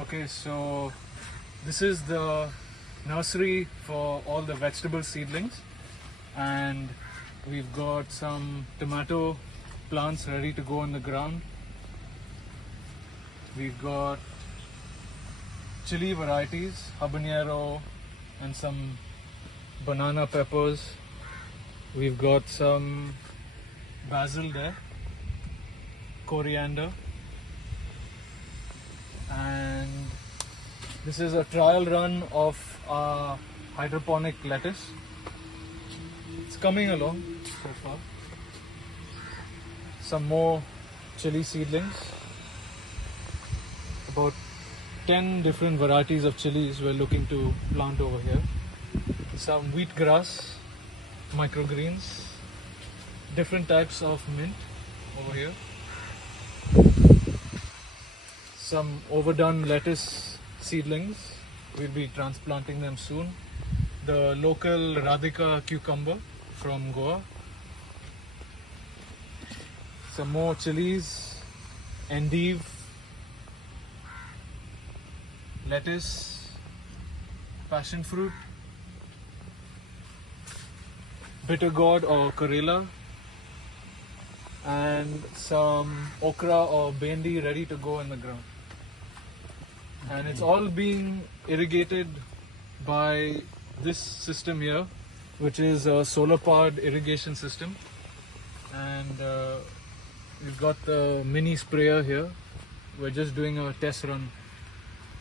Okay, so this is the nursery for all the vegetable seedlings, and we've got some tomato plants ready to go in the ground. We've got chili varieties, habanero and some banana peppers. We've got some basil there, coriander, and this is a trial run of our hydroponic lettuce. It's coming along so far. Some more chili seedlings, about 10 different varieties of chilies we're looking to plant over here. Some wheatgrass, microgreens, different types of mint over here. Some overdone lettuce seedlings, we'll be transplanting them soon. The local Radhika cucumber from Goa. Some more chilies, endive, lettuce, passion fruit, bitter gourd or Karela, and some okra or bendi ready to go in the ground. And it's all being irrigated by this system here, which is a solar powered irrigation system. And we've got the mini sprayer here. We're just doing a test run